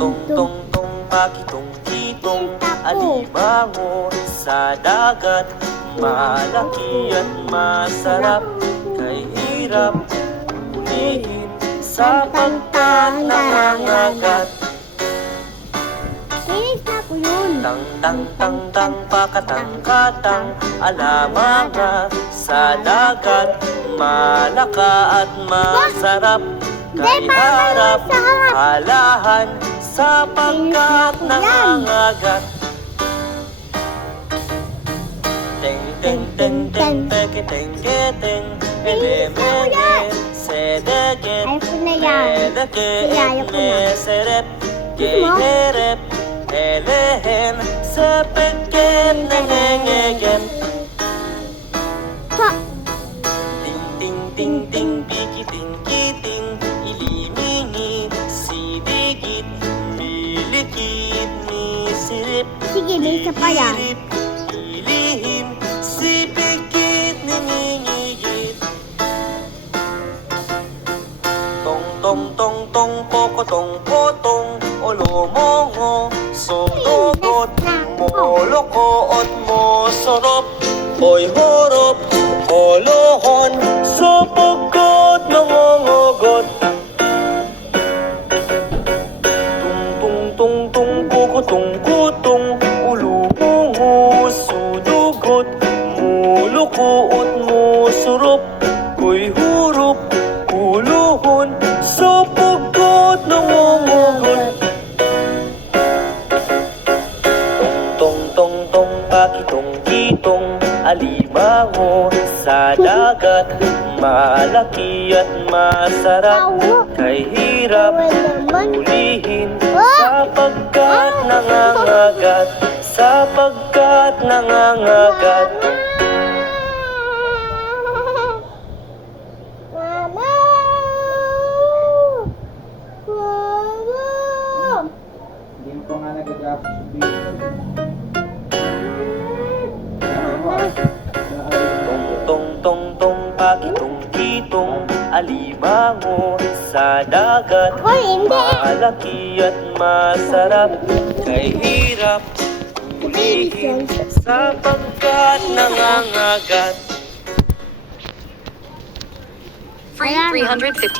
Tong tong tong pakitong kitong alimango sa dagat, malaki at masarap, kay hirap hulihin sapagkat nangangagat. Kinis na po yun. Tang tang tang tang pakatang katang alamanga sa dagat, malaka at masarap, kay harap halahan sapagkat nangangagat. Teng teng teng teng teke teng keteng elemenge sedeget medeke etne serep geherep elehen sepeket nengengegen. Ting ting ting ting pikiting kiting ilimini sidigit milikit misirip Sige, may isa pa yan. ilihim sipikit ningingigit. Tong tong tong tong pokotong potong olomongo sotogot moloko at mosorop oy horop holohon sapagkat nangangagat. Tung tung tung tung pokotong kutong ulumungo sudugot muloko at mosorop oy hurop huluhon sapagkat nangangagat. Tong tong tong pakitong kitong alimango sa dagat, malaki at masarap, kay hirap hulihin sapagkat nangangagat, sapagkat nangangagat. Mama! Mama! Hindi mo pa nga nag-graph sa video. Tong tong tong pakitong kitong alimango sa dagat, Ako hindi. malaki at masarap, kay hirap hulihin sapagkat nangangagat. Free 350